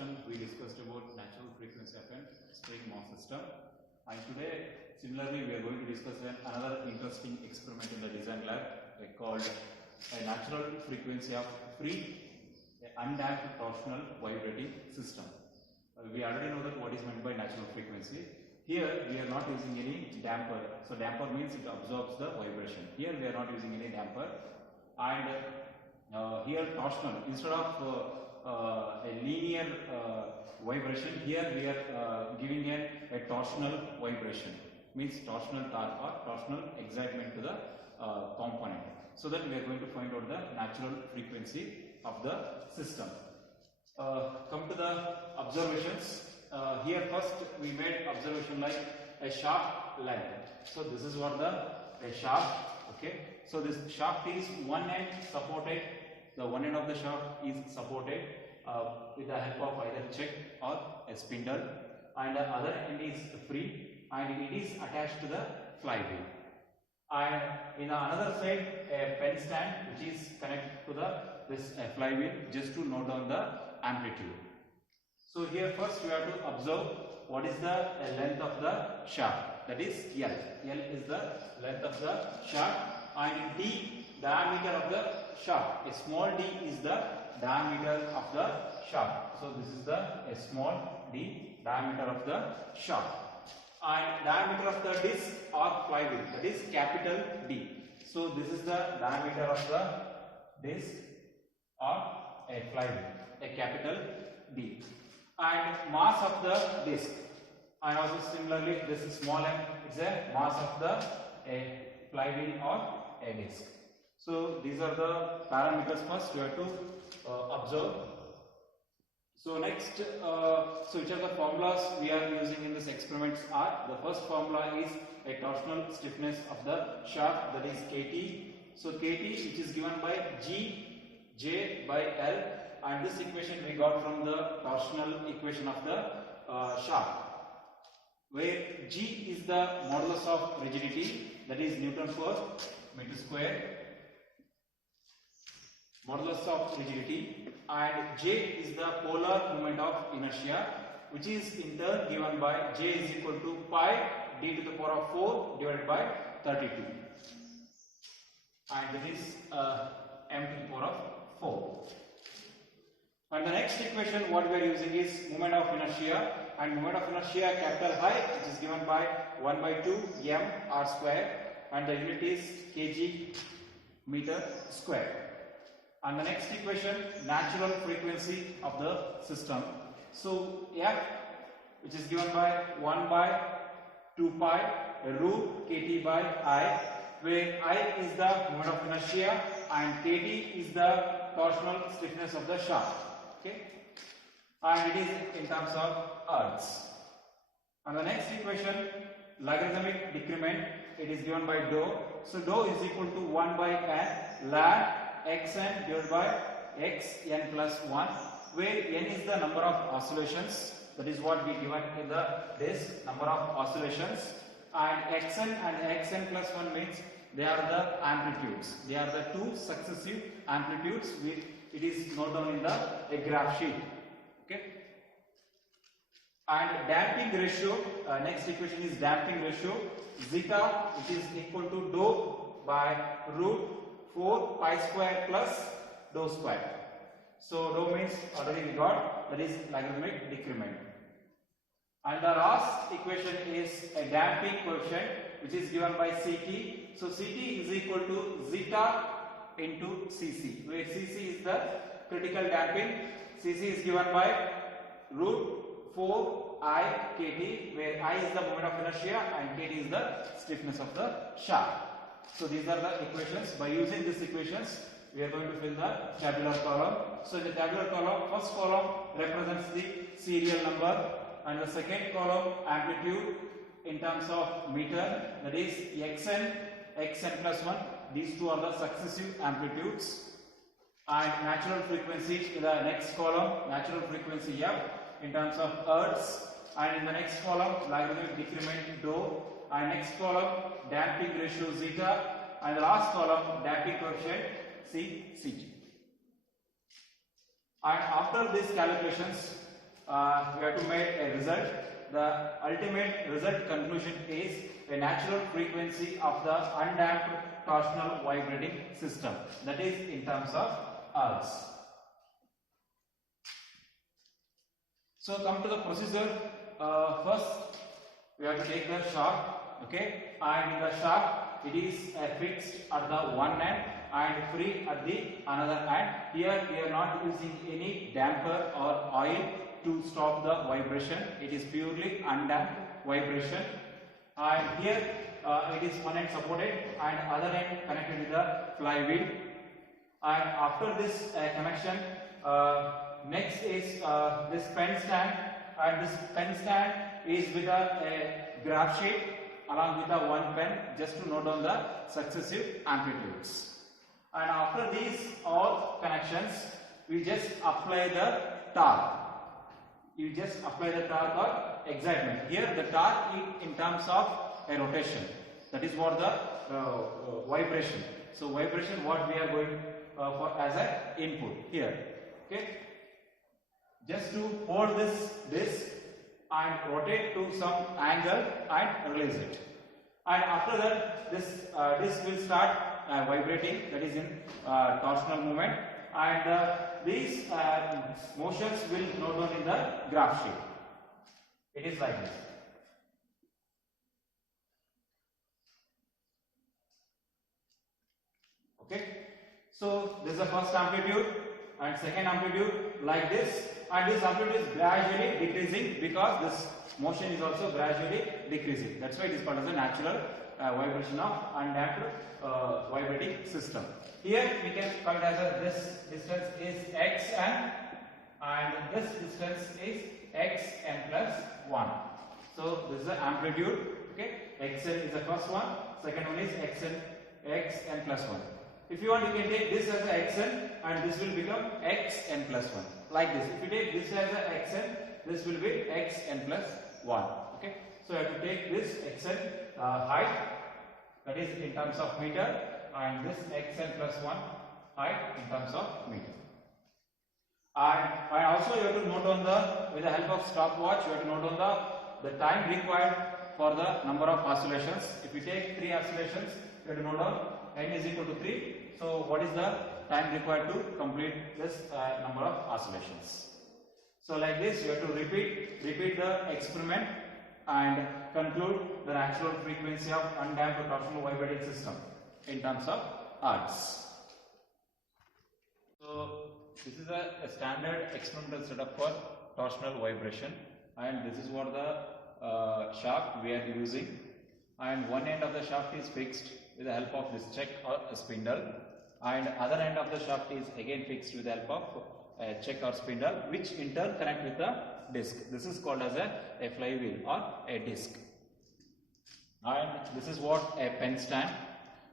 session we discussed about natural frequency of a string MOS system, and today similarly we are going to discuss another interesting experiment in the design lab called a natural frequency of free undamped torsional vibrating system. We already know that what is meant by natural frequency. Here we are not using any damper. So damper means it absorbs the vibration. Here we are not using any damper, and here torsional, instead of a linear vibration, here we are giving a torsional vibration, means torsional torque or torsional excitement to the component, so that we are going to find out the natural frequency of the system. Come to the observations. Here first we made observation like a shaft length. So this is what a shaft. Okay. So this shaft is one end supported. The one end of the shaft is supported with the help of either check or a spindle, and the other end is free, and it is attached to the flywheel. And in the another side, a pen stand which is connected to this flywheel, just to note down the amplitude. So here first we have to observe what is the length of the shaft, that is L. L is the length of the shaft, and D, diameter of the shaft. A small d is the diameter of the shaft. So this is a small d, diameter of the shaft. And diameter of the disc or flywheel, that is capital D. So this is the diameter of the disc or a flywheel, a capital D. And mass of the disc, and also similarly this is small m, is a mass of the flywheel or a disc. So these are the parameters first we have to observe. So next, so which are the formulas we are using in this experiments are, the first formula is a torsional stiffness of the shaft, that is Kt. So Kt, which is given by G, J by L, and this equation we got from the torsional equation of the shaft, where G is the modulus of rigidity, that is Newton per meter square, modulus of rigidity, and J is the polar moment of inertia, which is in turn given by J is equal to pi d to the power of 4 divided by 32, and that is m to the power of 4. And the next equation what we are using is moment of inertia, and moment of inertia capital I, which is given by 1 by 2 m r square, and the unit is kg meter square. And the next equation, natural frequency of the system. So F, which is given by 1 by 2 pi root Kt by I, where I is the moment of inertia and Kt is the torsional stiffness of the shaft. Okay, and it is in terms of hertz. And the next equation, logarithmic decrement, it is given by dou. So dou is equal to 1 by n log xn divided by xn plus 1, where n is the number of oscillations, that is what we given in the disc, number of oscillations, and xn and xn plus 1 means they are the amplitudes, they are the two successive amplitudes with it is noted down in the graph sheet. Okay, and damping ratio, next equation is damping ratio, zeta, which is equal to dou by root 4 pi square plus dou square. So dou means already we got, that is logarithmic decrement. And the last equation is a damping coefficient, which is given by Ct. So Ct is equal to zeta into Cc, where Cc is the critical damping. Cc is given by root 4 I Kt, where I is the moment of inertia and Kt is the stiffness of the shaft. So these are the equations. By using these equations, we are going to fill the tabular column. So in the tabular column, first column represents the serial number, and the second column amplitude in terms of meter, that is xn, xn plus 1. These two are the successive amplitudes. And natural frequency in the next column, natural frequency f in terms of hertz, and in the next column logarithmic decrement dou, and next column damping ratio zeta, and the last column damping coefficient Cg. And after these calculations, we have to make a result. The ultimate result conclusion is a natural frequency of the undamped torsional vibrating system, that is in terms of Hertz. So come to the procedure. First we have to take the shaft, okay, and in the shaft it is fixed at the one end and free at the another end. Here we are not using any damper or oil to stop the vibration. It is purely undamped vibration. And here it is one end supported and other end connected with the flywheel. And after this connection, next is this pen stand, and this pen stand is with a graph sheet along with the one pen, just to note down the successive amplitudes. And after these all connections, we just apply the torque. You just apply the torque or excitement. Here the torque is in terms of a rotation. That is what the vibration. So vibration, what we are going for as an input here. Okay. Just to hold this disc and rotate to some angle and release it. And after that, this disc will start vibrating. That is in torsional movement. And these motions will note down in the graph sheet. It is like this. Okay. So this is the first amplitude and second amplitude like this, and this amplitude is gradually decreasing because this motion is also gradually decreasing. That's why it is called as a natural vibration of undamped vibrating system. Here we can call it as this distance is xn and this distance is xn plus 1. So this is the amplitude. Okay, xn is the first one, second one is xn plus 1. If you want, you can take this as a xn and this will become xn plus 1 like this. If you take this as a xn, this will be xn plus 1. Okay, so you have to take this xn height, that is in terms of meter, and this xn plus 1 height in terms of meter. And also you have to note on the, with the help of stopwatch, you have to note on the time required for the number of oscillations. If you take 3 oscillations, you have to note down n is equal to 3. So what is the time required to complete this number of oscillations? So like this, you have to repeat the experiment and conclude the natural frequency of undamped torsional vibrating system in terms of Hertz. So this is a standard experimental setup for torsional vibration, and this is what the shaft we are using, and one end of the shaft is fixed with the help of this check or a spindle, and other end of the shaft is again fixed with the help of a check or spindle, which in turn connect with the disc. This is called as a flywheel or a disc. And this is what a pen stand.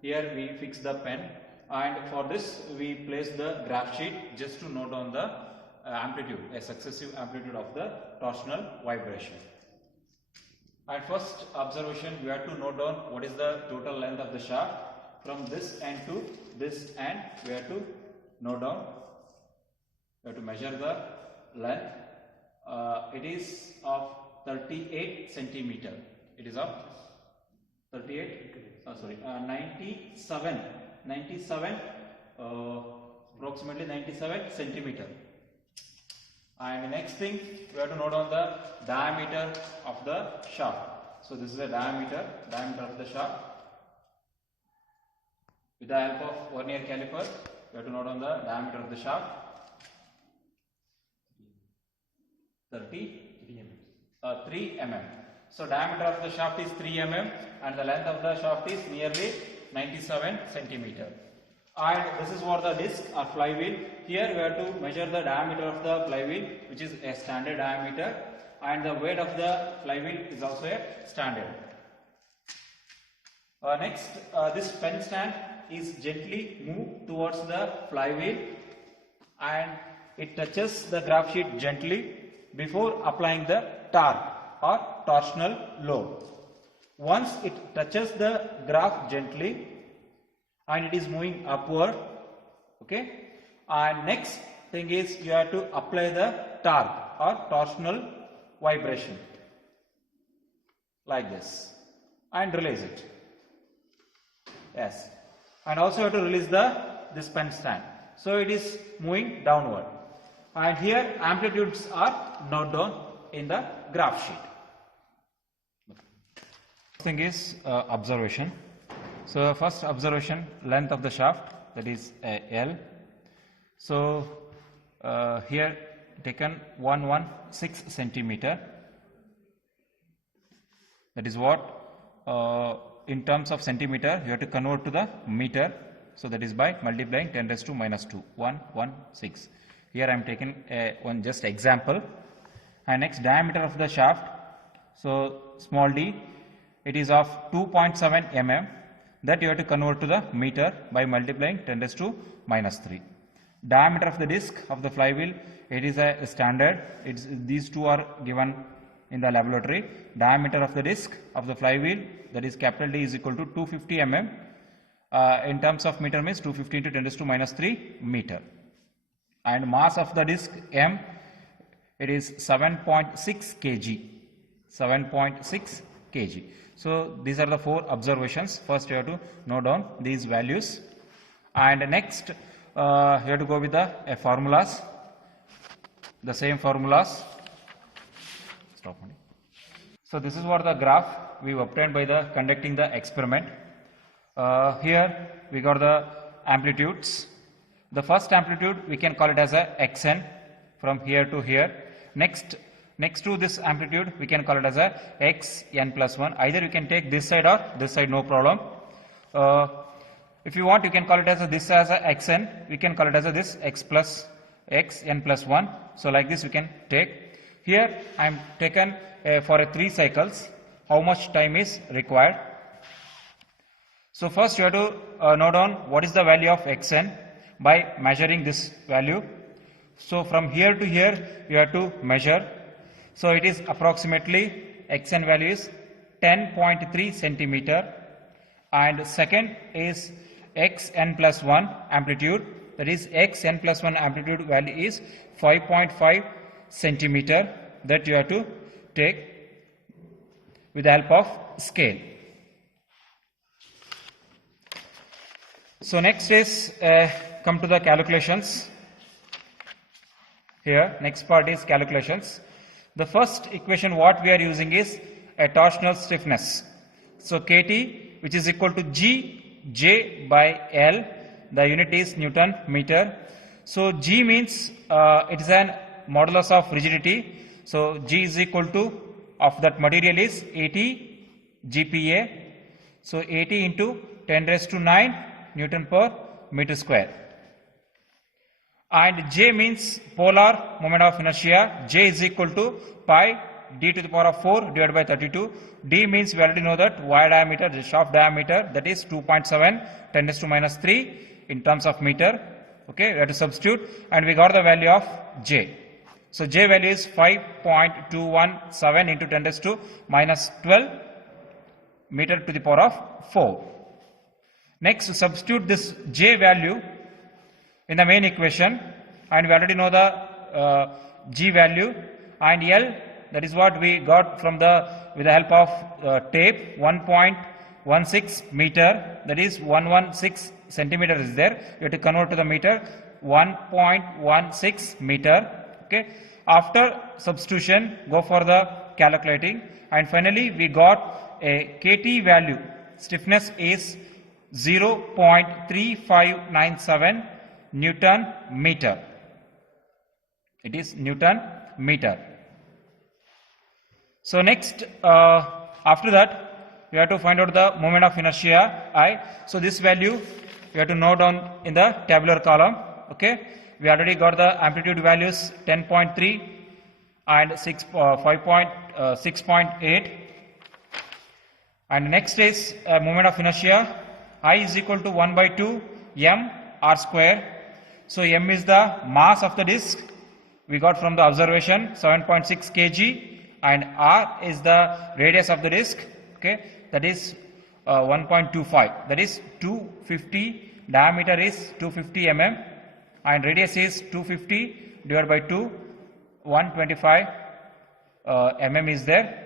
Here we fix the pen, and for this we place the graph sheet just to note down the amplitude, a successive amplitude of the torsional vibration. And first observation, we have to note down what is the total length of the shaft from this end to this end. We have to note down, we have to measure the length. It is of 38 centimeter. It is of 97 approximately 97 centimeter. And the next thing, we have to note on the diameter of the shaft. So this is the diameter of the shaft. With the help of vernier caliper, we have to note on the diameter of the shaft. 3 mm. So diameter of the shaft is 3 mm and the length of the shaft is nearly 97 centimeter. And this is what the disc or flywheel. Here we have to measure the diameter of the flywheel, which is a standard diameter, and the weight of the flywheel is also a standard. Next, this pen stand is gently moved towards the flywheel and it touches the graph sheet gently before applying the torque or torsional load. Once it touches the graph gently and it is moving upward, okay, and next thing is you have to apply the torque or torsional vibration like this and release it. Yes, and also you have to release this pen stand. So it is moving downward, and here amplitudes are noted down in the graph sheet. Thing is observation. So first observation, length of the shaft, that is L. So here taken 116 centimeter. That is what in terms of centimeter you have to convert to the meter. So that is by multiplying 10 raised to minus 2, 116. Here I am taking one just example. And next, diameter of the shaft. So small d, it is of 2.7 mm. That you have to convert to the meter by multiplying 10 raised to minus 3. Diameter of the disc of the flywheel, it is a standard. These two are given in the laboratory. Diameter of the disc of the flywheel, that is capital D, is equal to 250 mm. In terms of meter means 250 into 10 raised to minus 3 meter. And mass of the disc M, it is 7.6 kg. 7.6 kg. So these are the 4 observations. First you have to note down these values, and next you have to go with the formulas, the same formulas. Stop. So this is what the graph we obtained by the conducting the experiment. Here we got the amplitudes. The first amplitude we can call it as a xn from here to here. Next to this amplitude we can call it as a xn plus 1. Either you can take this side or this side, no problem. If you want, you can call it as this as a xn. We can call it as this xn plus 1. So like this we can take. Here I am taken for 3 cycles. How much time is required? So first you have to note down what is the value of xn by measuring this value. So from here to here you have to measure. So it is approximately xn value is 10.3 centimeter, and second is xn plus 1 amplitude, that is xn plus 1 amplitude value is 5.5 centimeter, that you have to take with the help of scale. So next is come to the calculations. Here next part is calculations. The first equation what we are using is a torsional stiffness. So Kt, which is equal to Gj by L, the unit is Newton meter. So G means it is an modulus of rigidity. So G is equal to of that material is 80 GPa. So 80 into 10 raised to 9 Newton per meter square. And J means polar moment of inertia. J is equal to pi d to the power of 4 divided by 32. D means we already know that wire diameter, the shaft diameter, that is 2.7 10 raised to minus 3 in terms of meter. Okay, we have to substitute, and we got the value of J. So J value is 5.217 into 10 raised to minus 12 meter to the power of 4. Next, substitute this J value in the main equation, and we already know the G value, and L, that is what we got from with the help of tape, 1.16 meter, that is 116 centimeter is there. You have to convert to the meter, 1.16 meter. Okay. After substitution, go for the calculating, and finally we got a Kt value. Stiffness is 0.3597 Newton meter. It is Newton meter. So next, after that, we have to find out the moment of inertia I. So this value we have to note down in the tabular column. Okay, we already got the amplitude values 10.3 and 6.8. And next is moment of inertia. I is equal to 1 by 2 m r square. So m is the mass of the disc we got from the observation, 7.6 kg, and r is the radius of the disc. Okay, that is 1.25, that is 250, diameter is 250 mm, and radius is 250 divided by 2, 125 mm is there.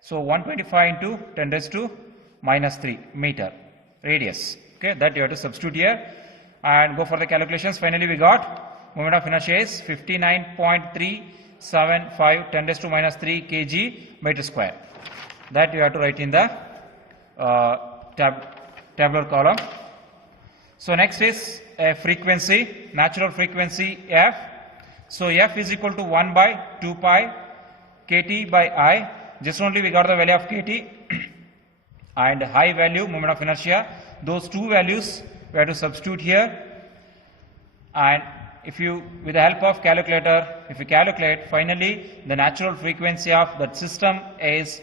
So 125 into 10 raised to minus 3 meter radius. Okay, that you have to substitute here and go for the calculations. Finally, we got moment of inertia is 59.375 10 raised to minus 3 kg meter square. That you have to write in the tabular column. So next is a frequency, natural frequency f. So f is equal to 1 by 2 pi kt by I. Just only we got the value of kt and high value moment of inertia. Those two values we have to substitute here, and if you, with the help of calculator, if you calculate, finally the natural frequency of that system is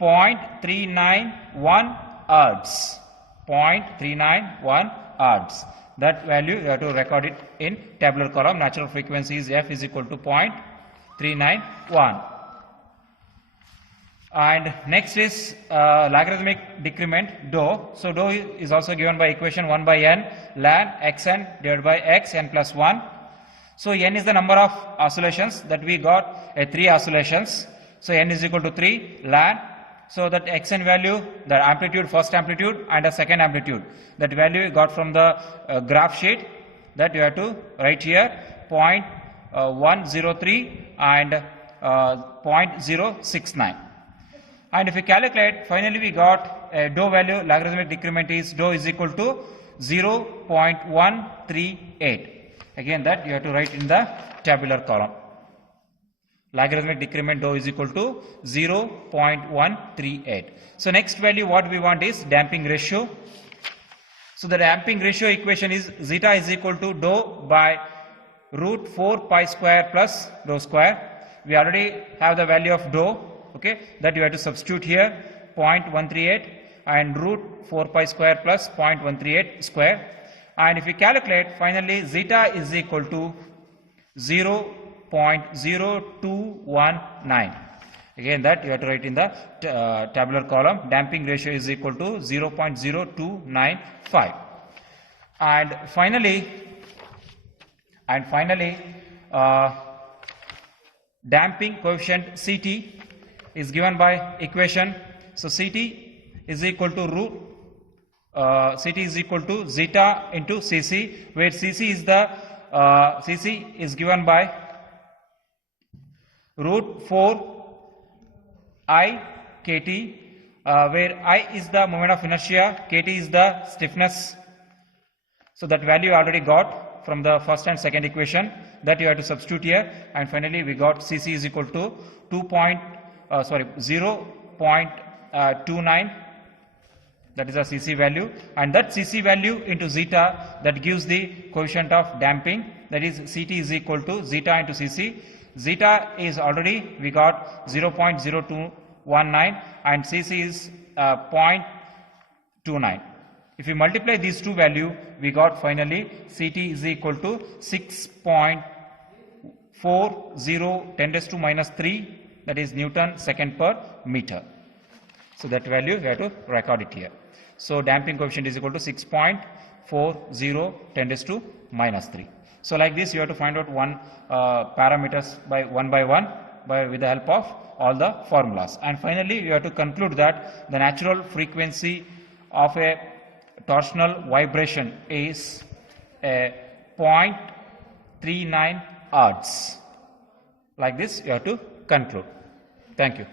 0.391 Hertz. 0.391 Hertz. That value you have to record it in tabular column. Natural frequency is f is equal to 0.391. And next is logarithmic decrement dou. So dou is also given by equation 1 by n ln xn divided by x n plus 1. So n is the number of oscillations that we got, 3 oscillations. So n is equal to 3 ln. So that xn value, the amplitude, first amplitude and the second amplitude, that value you got from the graph sheet, that you have to write here 0.103 and 0.069. And if we calculate, finally we got a dou value, logarithmic decrement is dou is equal to 0.138. Again, that you have to write in the tabular column. Logarithmic decrement dou is equal to 0.138. So next value what we want is damping ratio. So the damping ratio equation is zeta is equal to dou by root 4 pi square plus dou square. We already have the value of dou. Okay, that you have to substitute here 0.138 and root 4 pi square plus 0.138 square, and if we calculate, finally zeta is equal to 0.0219. Again, that you have to write in the tabular column. Damping ratio is equal to 0.0295. And finally damping coefficient Ct is given by equation. So Ct is equal to Ct is equal to zeta into Cc, where Cc is the Cc is given by root 4 I kt, where I is the moment of inertia, kt is the stiffness. So that value already got from the first and second equation, that you have to substitute here, and finally we got Cc is equal to 0.29, that is a Cc value, and that Cc value into zeta, that gives the coefficient of damping, that is Ct is equal to zeta into Cc. Zeta is already we got 0.0219 and Cc is 0.29. If we multiply these two values, we got finally Ct is equal to 6.40 10 raised to minus 3, that is Newton second per meter. So that value we have to record it here. So damping coefficient is equal to 6.40 10 raised to minus 3. So like this you have to find out parameters by one with the help of all the formulas. And finally you have to conclude that the natural frequency of a torsional vibration is 0.39 Hertz. Like this you have to conclude. Thank you.